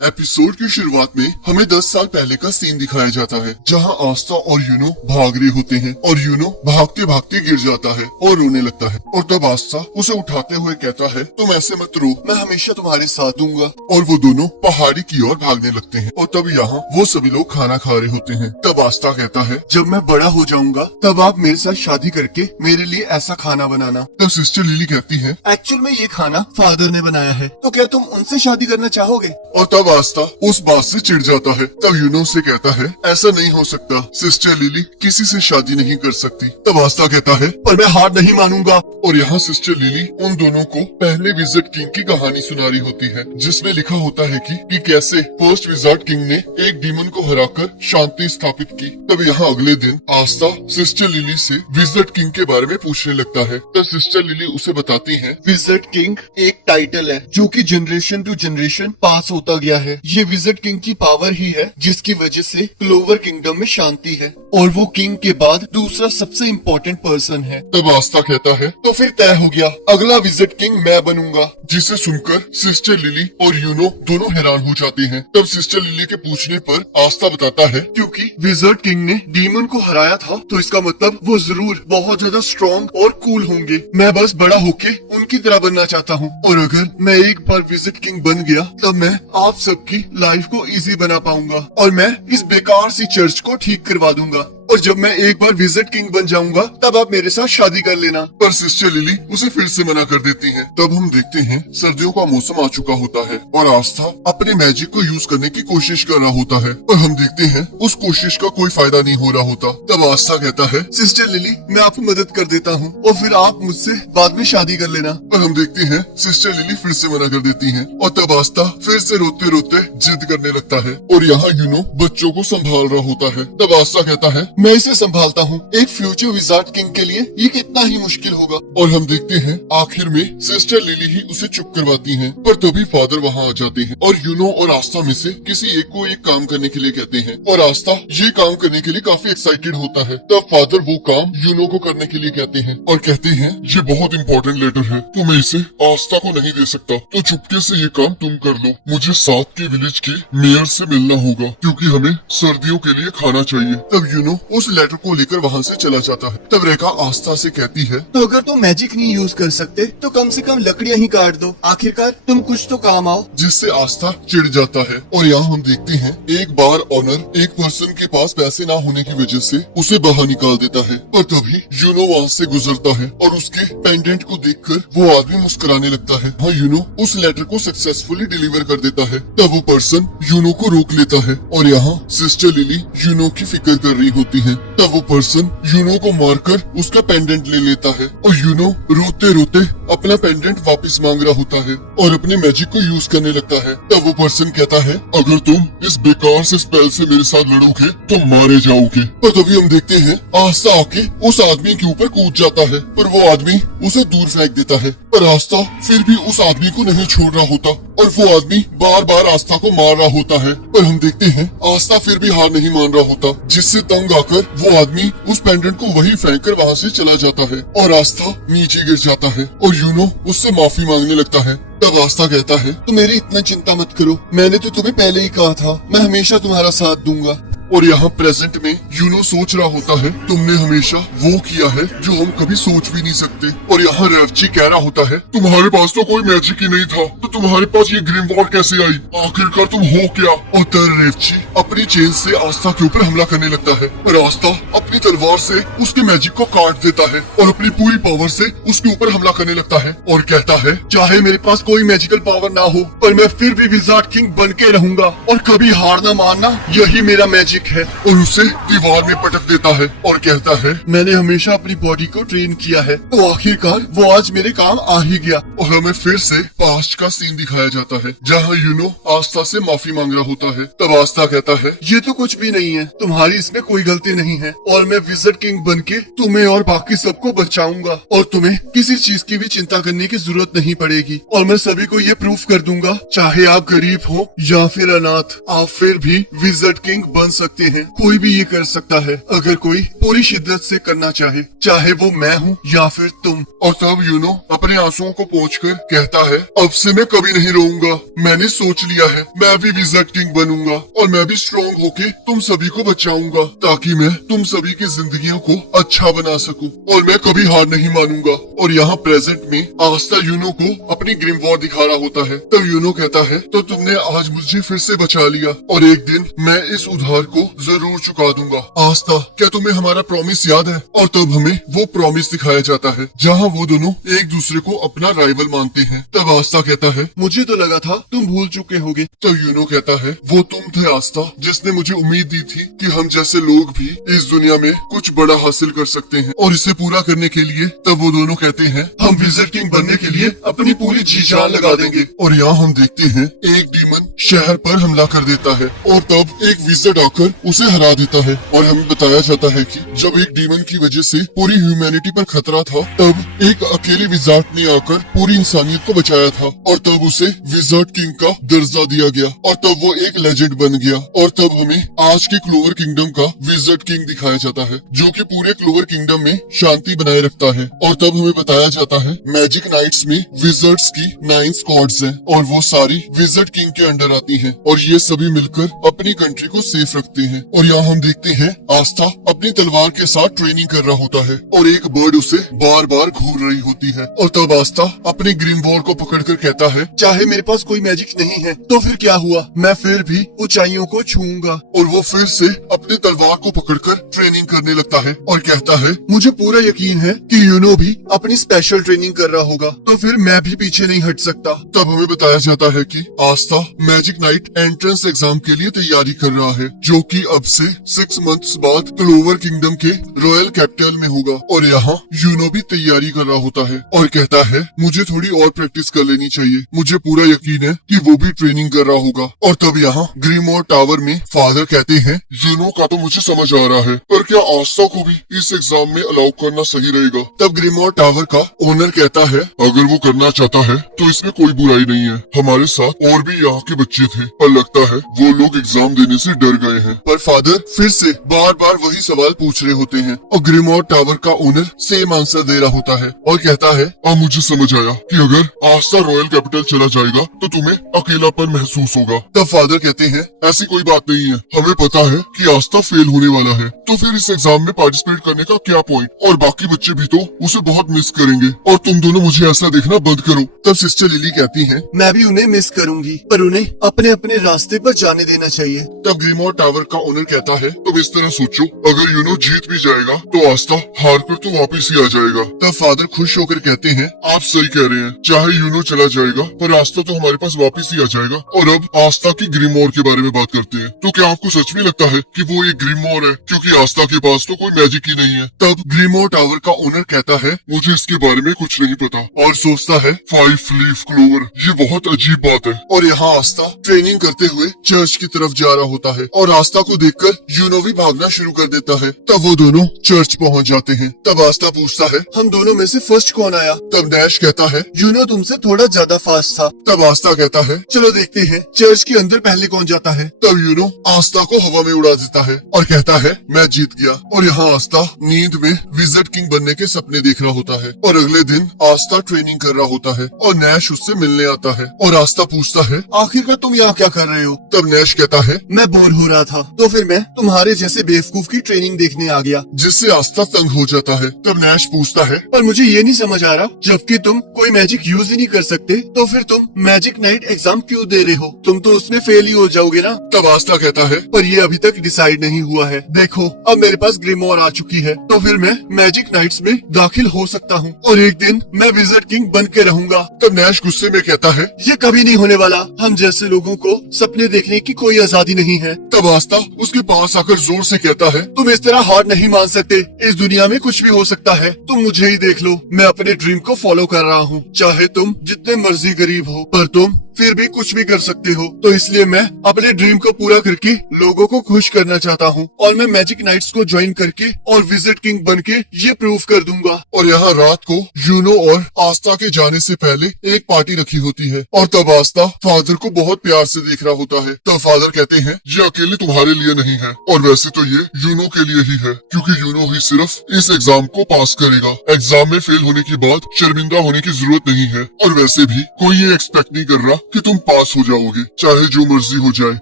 Episode की शुरुआत में हमें 10 साल पहले का सीन दिखाया जाता है, जहां आस्था और यूनो भाग रहे होते हैं और यूनो भागते भागते गिर जाता है और रोने लगता है। और तब आस्था उसे उठाते हुए कहता है, तुम ऐसे मत रो, मैं हमेशा तुम्हारे साथ दूंगा। और वो दोनों पहाड़ी की ओर भागने लगते हैं। और तब यहाँ वो सभी लोग खाना खा रहे होते हैं। तब आस्था कहता है, जब मैं बड़ा हो जाऊंगा तब आप मेरे साथ शादी करके मेरे लिए ऐसा खाना बनाना। तब सिस्टर लिली कहती है, एक्चुअल में ये खाना फादर ने बनाया है, तो क्या तुम उनसे शादी करना चाहोगे? और तब आस्था उस बात से चिढ़ जाता है। तब यूनो से कहता है, ऐसा नहीं हो सकता, सिस्टर लिली किसी से शादी नहीं कर सकती। तब आस्था कहता है, पर मैं हार नहीं मानूंगा। और यहाँ सिस्टर लिली उन दोनों को पहले विजार्ड किंग की कहानी सुना रही होती है, जिसमें लिखा होता है कि कैसे फर्स्ट विजार्ड किंग ने एक डीमन को हराकर शांति स्थापित की। तब यहाँ अगले दिन आस्था सिस्टर लिली से विजार्ड किंग के बारे में पूछने लगता है। तब सिस्टर लिली उसे बताती है, विजार्ड किंग एक टाइटल है जो कि जनरेशन टू जनरेशन पास होता गया है। ये विजार्ड किंग की पावर ही है जिसकी वजह से क्लोवर किंगडम में शांति है, और वो किंग के बाद दूसरा सबसे इम्पोर्टेंट पर्सन है। तब आस्था कहता है, तो फिर तय हो गया, अगला विजार्ड किंग मैं बनूंगा। जिसे सुनकर सिस्टर लिली और यूनो दोनों हैरान हो जाते हैं। तब सिस्टर लिली के पूछने पर आस्था बताता है, क्योंकि विजार्ड किंग ने डीमन को हराया था तो इसका मतलब वो जरूर बहुत ज्यादा स्ट्रॉन्ग और कूल होंगे। मैं बस बड़ा होके उनकी तरह बनना चाहता हूँ, और अगर मैं एक बार विजार्ड किंग बन गया तब मैं आप सबकी लाइफ को इजी बना पाऊंगा, और मैं इस बेकार सी चर्च को ठीक करवा दूंगा। और जब मैं एक बार विजार्ड किंग बन जाऊंगा तब आप मेरे साथ शादी कर लेना। पर सिस्टर लिली उसे फिर से मना कर देती है। तब हम देखते हैं सर्दियों का मौसम आ चुका होता है और आस्था अपने मैजिक को यूज करने की कोशिश कर रहा होता है, और हम देखते हैं उस कोशिश का कोई फायदा नहीं हो रहा होता। तब आस्था कहता है, सिस्टर लिली मैं आपकी मदद कर देता हूँ और फिर आप मुझसे बाद में शादी कर लेना। पर हम देखते हैं सिस्टर लिली फिर से मना कर देती है, और तब आस्था फिर से रोते रोते जिद करने लगता है। और यहाँ यूनो बच्चों को संभाल रहा होता है। तब आस्था कहता है, मैं इसे संभालता हूँ, एक फ्यूचर विजार्ड किंग के लिए ये कितना ही मुश्किल होगा। और हम देखते हैं आखिर में सिस्टर लिली ही उसे चुप करवाती हैं। पर तभी फादर वहाँ आ जाते हैं और यूनो और आस्था में से किसी एक को एक काम करने के लिए कहते हैं, और आस्था ये काम करने के लिए काफी एक्साइटेड होता है। तब फादर वो काम यूनो को करने के लिए कहते हैं और कहते हैं, ये बहुत इम्पोर्टेंट लेटर है, तो मैं इसे आस्था को नहीं दे सकता, तो चुपके से ये काम तुम कर लो। मुझे साथ के विलेज के मेयर से मिलना होगा, क्योंकि हमें सर्दियों के लिए खाना चाहिए। तब यूनो उस लेटर को लेकर वहाँ से चला जाता है। तब रेखा आस्था से कहती है, तो अगर तुम मैजिक नहीं यूज कर सकते तो कम से कम लकड़ियाँ ही काट दो, आखिरकार तुम कुछ तो काम आओ। जिससे आस्था चिढ़ जाता है। और यहाँ हम देखते हैं एक बार ऑनर एक पर्सन के पास पैसे ना होने की वजह से उसे बाहर निकाल देता है, पर तभी यूनो वहाँ से गुजरता है और उसके पेंडेंट को देखकर वो आदमी मुस्कुराने लगता है। हाँ, यूनो उस लेटर को सक्सेसफुली डिलीवर कर देता है। तब वो पर्सन यूनो को रोक लेता है और यहाँ सिस्टर लिली यूनो की फिक्र कर रही होती है। तब वो पर्सन यूनो को मारकर उसका पेंडेंट ले लेता है और यूनो रोते रोते अपना पेंडेंट वापस मांग रहा होता है और अपने मैजिक को यूज करने लगता है। तब वो पर्सन कहता है, अगर तुम इस बेकार से स्पेल से मेरे साथ लड़ोगे तो मारे जाओगे। पर तभी हम देखते हैं आस्था आके उस आदमी के ऊपर कूद जाता है, पर वो आदमी उसे दूर फेंक देता है। पर आस्था फिर भी उस आदमी को नहीं छोड़ रहा होता और वो आदमी बार बार आस्था को मार रहा होता है। पर हम देखते हैं आस्था फिर भी हार नहीं मान रहा होता, जिससे तंग आकर वो आदमी उस पेंडेंट को वही फेंक कर वहाँ से चला जाता है और आस्था नीचे गिर जाता है और यूनो उससे माफी मांगने लगता है। तब आस्था कहता है, तो मेरी इतना चिंता मत करो, मैंने तो तुम्हें पहले ही कहा था मैं हमेशा तुम्हारा साथ दूंगा। और यहाँ प्रेजेंट में यूनो सोच रहा होता है, तुमने हमेशा वो किया है जो हम कभी सोच भी नहीं सकते। और यहाँ रेवची कह रहा होता है, तुम्हारे पास तो कोई मैजिक ही नहीं था, तो तुम्हारे पास ये ग्रीन वॉल कैसे आई, आखिरकार तुम हो क्या? और तब रेवची अपनी चेन से आस्था के ऊपर हमला करने लगता है, पर आस्था अपनी तलवार से उसके मैजिक को काट देता है और अपनी पूरी पावर से उसके ऊपर हमला करने लगता है और कहता है, चाहे मेरे पास कोई मैजिकल पावर ना हो पर मैं फिर भी विजार्ड किंग बन के रहूंगा और कभी हार ना मानना, यही मेरा मैजिक है। और उसे दीवार में पटक देता है और कहता है, मैंने हमेशा अपनी बॉडी को ट्रेन किया है, तो आखिरकार वो आज मेरे काम आ ही गया। और हमें फिर से पास्ट का सीन दिखाया जाता है, जहाँ यूनो आस्था से माफी मांग रहा होता है। तब आस्था कहता है, ये तो कुछ भी नहीं है, तुम्हारी इसमें कोई गलती नहीं है, और मैं विजार्ड किंग बन के तुम्हें और बाकी सबको बचाऊंगा और तुम्हें किसी चीज की भी चिंता करने की जरूरत नहीं पड़ेगी। और मैं सभी को ये प्रूफ कर दूंगा, चाहे आप गरीब हो या फिर अनाथ, आप फिर भी विजार्ड किंग बन सकते सकते हैं, कोई भी ये कर सकता है अगर कोई पूरी शिद्दत से करना चाहे, चाहे वो मैं हूँ या फिर तुम। और तब यूनो अपने आंसुओं को पोंछकर कहता है, अब से मैं कभी नहीं रोऊंगा। मैंने सोच लिया है, मैं भी विजार्ड किंग बनूंगा और मैं भी स्ट्रॉन्ग होके तुम सभी को बचाऊंगा, ताकि मैं तुम सभी की जिंदगियों को अच्छा बना सकूं और मैं कभी हार नहीं मानूंगा। और यहाँ प्रेजेंट में आस्था यूनो को अपनी ग्रिम वॉर दिखा रहा होता है। तब यूनो कहता है, तो तुमने आज मुझे फिर से बचा लिया और एक दिन मैं इस उधार को जरूर चुका दूंगा। आस्था, क्या तुम्हें हमारा प्रॉमिस याद है? और तब हमें वो प्रॉमिस दिखाया जाता है जहाँ वो दोनों एक दूसरे को अपना राइवल मानते हैं। तब आस्था कहता है, मुझे तो लगा था तुम भूल चुके होगे। तब यूनो कहता है, वो तुम थे आस्था जिसने मुझे उम्मीद दी थी कि हम जैसे लोग भी इस दुनिया में कुछ बड़ा हासिल कर सकते हैं और इसे पूरा करने के लिए तब वो दोनों कहते हैं, हम विजार्ड किंग बनने के लिए अपनी पूरी जी जान लगा देंगे। और यहाँ हम देखते हैं एक डीमन शहर पर हमला कर देता है और तब एक विजार्ड आकर उसे हरा देता है। और हमें बताया जाता है कि जब एक डीमन की वजह से पूरी ह्यूमैनिटी पर खतरा था, तब एक अकेले विजार्ड ने आकर पूरी इंसानियत को बचाया था और तब उसे विजार्ड किंग का दर्जा दिया गया और तब वो एक लेजेंड बन गया। और तब हमें आज के क्लोवर किंगडम का विजार्ड किंग दिखाया जाता है, जो कि पूरे क्लोवर किंगडम में शांति बनाए रखता है। और तब हमें बताया जाता है मैजिक नाइट्स में विजार्ड्स की 9 स्क्वाड्स हैं और वो सारी विजार्ड किंग के अंडर आती हैं और ये सभी मिलकर अपनी कंट्री को सेफ रखते हैं। और यहाँ हम देखते हैं आस्था अपनी तलवार के साथ ट्रेनिंग कर रहा होता है और एक बर्ड उसे बार बार घूर रही होती है। और तब आस्था अपने ग्रीन वॉर को पकड़कर कहता है, चाहे मेरे पास कोई मैजिक नहीं है तो फिर क्या हुआ, मैं फिर भी ऊंचाइयों को छूऊंगा। और वो फिर से अपनी तलवार को पकड़कर ट्रेनिंग करने लगता है और कहता है, मुझे पूरा यकीन है कि यूनो भी अपनी स्पेशल ट्रेनिंग कर रहा होगा, तो फिर मैं भी पीछे नहीं हट सकता। तब हमें बताया जाता है कि आस्था मैजिक नाइट एंट्रेंस एग्जाम के लिए तैयारी कर रहा है, जो कि अब से 6 मंथ्स बाद क्लोवर किंगडम के रॉयल कैपिटल में होगा। और यहाँ यूनो भी तैयारी कर रहा होता है और कहता है, मुझे थोड़ी और प्रैक्टिस कर लेनी चाहिए, मुझे पूरा यकीन है कि वो भी ट्रेनिंग कर रहा होगा। और तब यहाँ ग्रीमोर टावर में फादर कहते हैं, यूनो का तो मुझे समझ आ रहा है, पर क्या आस्था को भी इस एग्जाम में अलाउ करना सही रहेगा? तब ग्रीमोर टावर का ओनर कहता है, अगर वो करना चाहता है तो इसमें कोई बुराई नहीं है, हमारे साथ और भी यहाँ के बच्चे थे, पर लगता है वो लोग एग्जाम देने से डर गए हैं। पर फादर फिर से बार बार वही सवाल पूछ रहे होते हैं और ग्रीमोर टावर का ओनर सेम आंसर दे रहा होता है और कहता है, अब मुझे समझ आया कि अगर आस्था रॉयल कैपिटल चला जाएगा तो तुम्हें अकेलापन महसूस होगा। तब फादर कहते हैं, ऐसी कोई बात नहीं है, हमें पता है कि आस्था फेल होने वाला है, तो फिर इस एग्जाम में पार्टिसिपेट करने का क्या पॉइंट, और बाकी बच्चे भी तो उसे बहुत मिस करेंगे और तुम दोनों मुझे ऐसा देखना बंद करो। तब सिस्टर लिली कहती है, मैं भी उन्हें मिस करूंगी, पर उन्हें अपने अपने रास्ते पर जाने देना चाहिए। तब ग्रीमोर टावर का ओनर कहता है, तुम इस तरह सोचो, अगर यूनो जीत भी जाएगा तो आस्था हार कर तो वापिस ही आ जाएगा। तब फादर खुश होकर कहते हैं, आप सही कह रहे हैं, चाहे यूनो चला जाएगा पर आस्था तो हमारे पास वापिस ही आ जाएगा। और अब आस्था की ग्रीमोर के बारे में बात करते हैं, तो क्या आपको सच में लगता है कि वो एक ग्रीमोर है, क्योंकि आस्था के पास तो कोई मैजिक ही नहीं है? तब ग्रीमोर टावर का ओनर कहता है, मुझे इसके बारे में कुछ नहीं पता, और सोचता है 5 लीफ क्लोवर, ये बहुत अजीब बात है। और यहाँ आस्था ट्रेनिंग करते हुए चर्च की तरफ जा रहा होता है और आस्था को देखकर यूनो भी भागना शुरू कर देता है। तब वो दोनों चर्च पहुँच जाते हैं। तब आस्था पूछता है, हम दोनों में से फर्स्ट कौन आया? तब नैश कहता है, यूनो तुमसे थोड़ा ज्यादा फास्ट था। तब आस्था कहता है, चलो देखते हैं चर्च के अंदर पहले कौन जाता है। तब यूनो आस्था को हवा में उड़ा देता है और कहता है, मैं जीत गया। और यहाँ आस्था नींद में विजार्ड किंग बनने के सपने देख रहा होता है और अगले दिन आस्था ट्रेनिंग कर रहा होता है और नैश उससे मिलने आता है और आस्था पूछता है, आखिरकार तुम यहाँ क्या कर रहे हो? तब नैश कहता है, मैं बोर हो रहा था तो फिर मैं तुम्हारे जैसे बेवकूफ की ट्रेनिंग देखने आ गया, जिससे आस्था तंग हो जाता है। तब नैश पूछता है, पर मुझे ये नहीं समझ आ रहा, जबकि तुम कोई मैजिक यूज ही नहीं कर सकते तो फिर तुम मैजिक नाइट एग्जाम क्यों दे रहे हो? तुम तो उसमें फेल ही हो जाओगे ना। तब आस्था कहता है, पर ये अभी तक डिसाइड नहीं हुआ है, देखो अब मेरे पास ग्रीमोर आ चुकी है तो फिर मैं मैजिक नाइट्स में दाखिल हो सकता हूँ और एक दिन मैं विजार्ड किंग बन के रहूंगा। तब नैश गुस्से में कहता है, ये कभी नहीं होने वाला, हम जैसे लोगों को सपने देखने की कोई आजादी नहीं है। तब आस्था उसके पास आकर जोर से कहता है, तुम इस तरह हार नहीं मान सकते, इस दुनिया में कुछ भी हो सकता है, तुम मुझे ही देख लो, मैं अपने ड्रीम को फॉलो कर रहा हूँ, चाहे तुम जितने मर्जी गरीब हो पर तुम फिर भी कुछ भी कर सकते हो, तो इसलिए मैं अपने ड्रीम को पूरा करके लोगों को खुश करना चाहता हूँ और मैं मैजिक नाइट्स को ज्वाइन करके और विजार्ड किंग बन के ये प्रूव कर दूंगा। और यहाँ रात को यूनो और आस्था के जाने से पहले एक पार्टी रखी होती है और तब आस्था फादर को बहुत प्यार से देख रहा होता है। तब फादर कहते हैं, ये अकेले तुम्हारे तुम्हारे लिए नहीं है, और वैसे तो ये यूनो के लिए ही है, क्योंकि यूनो ही सिर्फ इस एग्जाम को पास करेगा। एग्जाम में फेल होने के बाद शर्मिंदा होने की जरूरत नहीं है, और वैसे भी कोई ये एक्सपेक्ट नहीं कर रहा कि तुम पास हो जाओगे, चाहे जो मर्जी हो जाए,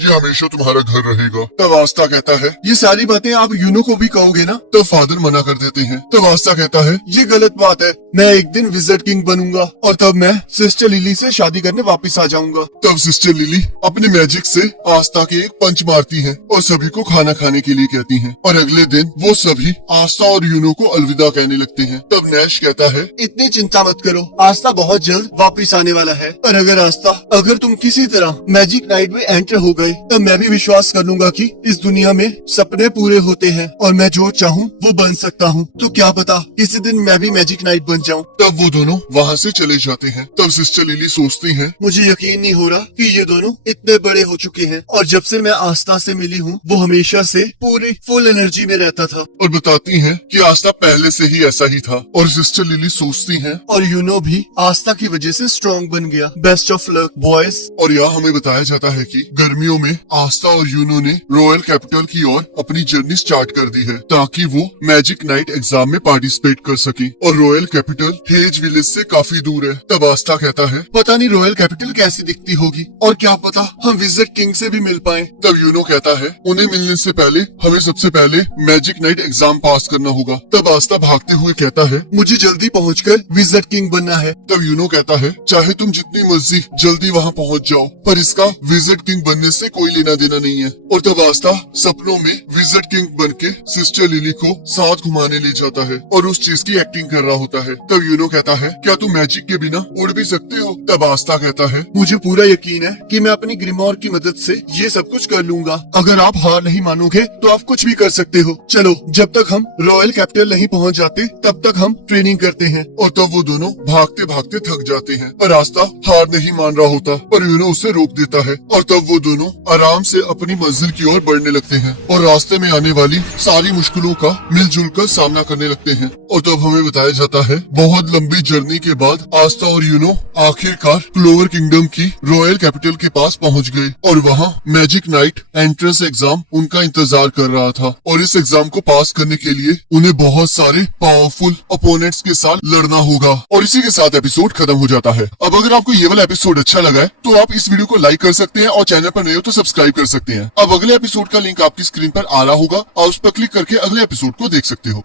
ये हमेशा तुम्हारा घर रहेगा। तब आस्था कहता है, ये सारी बातें आप यूनो को भी कहोगे ना? तब फादर मना कर देते हैं। तब आस्था कहता है, ये गलत बात है, मैं एक दिन विजिट किंग बनूंगा और तब मैं सिस्टर लिली से शादी करने वापस आ जाऊंगा। तब सिस्टर लिली अपने मैजिक से आस्था के एक पंच मारती है और सभी को खाना खाने के लिए कहती है, और अगले दिन वो सभी आस्था और यूनो को अलविदा कहने लगते हैं। तब नैश कहता है, इतनी चिंता मत करो, आस्था बहुत जल्द वापस आने वाला है। पर अगर आस्था, अगर तुम किसी तरह मैजिक नाइट में एंटर हो गए, तब मैं भी विश्वास कर लूंगा कि इस दुनिया में सपने पूरे होते हैं और मैं जो चाहूँ वो बन सकता हूँ। तो क्या पता किसी दिन मैं भी मैजिक नाइट बन जाऊँ। तब वो दोनों वहाँ से चले जाते हैं। तब सिस्टर लिली सोचती है, मुझे यकीन नहीं हो रहा कि ये दोनों इतने बड़े हो चुके हैं, और जब से मैं आस्था से मिली हूँ वो हमेशा से पूरी फुल एनर्जी में रहता था। और बताती है कि आस्था पहले से ही ऐसा ही था। और सिस्टर लिली सोचती है, और यूनो भी आस्था की वजह से स्ट्रॉन्ग बन गया। Best of luck boys. और यहाँ हमें बताया जाता है कि गर्मियों में आस्था और यूनो ने रॉयल कैपिटल की ओर अपनी जर्नी स्टार्ट कर दी है, ताकि वो मैजिक नाइट एग्जाम में पार्टिसिपेट कर सके। और रॉयल कैपिटल हेज विलेज से काफी दूर है। तब आस्था कहता है, पता नहीं रॉयल कैपिटल कैसी दिखती होगी, और क्या पता हम विजिट किंग से भी मिल पाए। तब यूनो कहता है, उन्हें मिलने से पहले हमें सबसे पहले मैजिक नाइट एग्जाम पास करना होगा। तब आस्था भागते हुए कहता है, मुझे जल्दी पहुंचकर विजिट किंग बनना है। तब यूनो कहता है, चाहे तुम जितनी मर्जी जल्दी वहाँ पहुँच जाओ, पर इसका विजिट किंग बनने से कोई लेना देना नहीं है। और तब आस्था सपनों में विजिट किंग बन के सिस्टर लिली को साथ घुमाने ले जाता है और उस चीज की एक्टिंग कर रहा होता है। तब यूनो कहता है, क्या तुम मैजिक के बिना उड़ भी सकते हो? तब आस्था कहता है, मुझे पूरा यकीन है कि मैं अपनी ग्रिमोर की मदद से ये सब कुछ कर लूंगा। अगर आप हार नहीं मानोगे तो आप कुछ भी कर सकते हो। चलो, जब तक हम रॉयल कैपिटल नहीं पहुंच जाते तब तक हम ट्रेनिंग करते हैं। और तब वो दोनों भागते भागते थक जाते हैं, पर आस्था हार नहीं मान रहा होता, पर यूनो उसे रोक देता है। और तब वो दोनों आराम से अपनी मंजिल की ओर बढ़ने लगते हैं और रास्ते में आने वाली सारी मुश्किलों का मिलजुल कर सामना करने लगते हैं। और तब हमें बताया जाता है, बहुत लंबी जर्नी के बाद आस्था और यूनो आखिरकार क्लोवर किंगडम की रॉयल कैपिटल के पास पहुंच गए, और वहाँ मैजिक नाइट एंट्रेंस एग्जाम उनका इंतजार कर रहा था। और इस एग्जाम को पास करने के लिए उन्हें बहुत सारे पावरफुल अपोनेंट्स के साथ लड़ना होगा। और इसी के साथ एपिसोड खत्म हो जाता है। अब अगर आपको ये वाला एपिसोड अच्छा लगा है तो आप इस वीडियो को लाइक कर सकते हैं, और चैनल पर नए हो तो सब्सक्राइब कर सकते हैं। अब अगले एपिसोड का लिंक आपकी स्क्रीन पर आ रहा होगा, और उस पर क्लिक करके अगले एपिसोड को देख सकते हो।